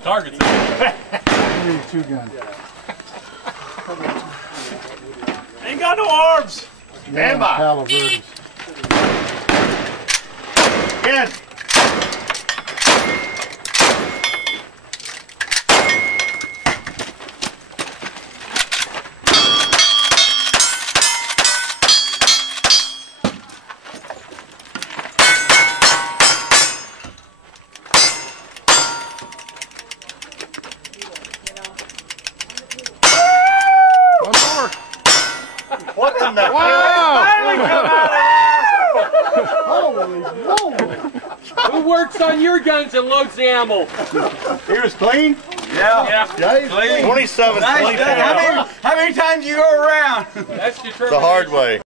the targets. I need 2 guns. Ain't got no arms. Stand by. Palo Verdes. Again. What in the Holy moly! Who works on your guns and loads the ammo? He was clean? Yeah. Clean. 27, Nice 24. done. How many times you go around? That's determination. The hard way.